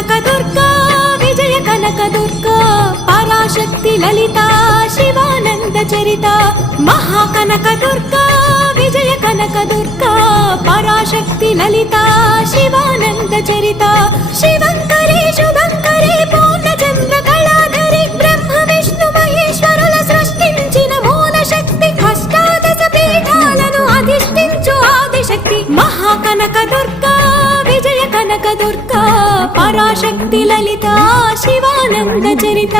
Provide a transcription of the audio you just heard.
కనక దుర్గా విజయ కనక దుర్గా పరాశక్తి లలిత శివానంద చరిత మహాకనక దుర్గా విజయ కనక దుర్గా పరాశక్తి లలిత శివానంద చరిత శివంకరే శుభంకరే పూర్ణచంద్ర కళాధరి బ్రహ్మ విష్ణు మహేశ్వరుల సృష్టించిన మూల శక్తి అష్టాదశ పీఠాలను అధిష్ఠించు ఆదిశక్తి మహాకనక దుర్గా విజయ కనక దుర్గా పరాశక్తి లలిత శివానంద చరిత